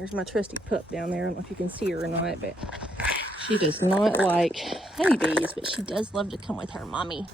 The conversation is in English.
There's my trusty pup down there. I don't know if you can see her or not, but she does not like honeybees, but she does love to come with her mommy.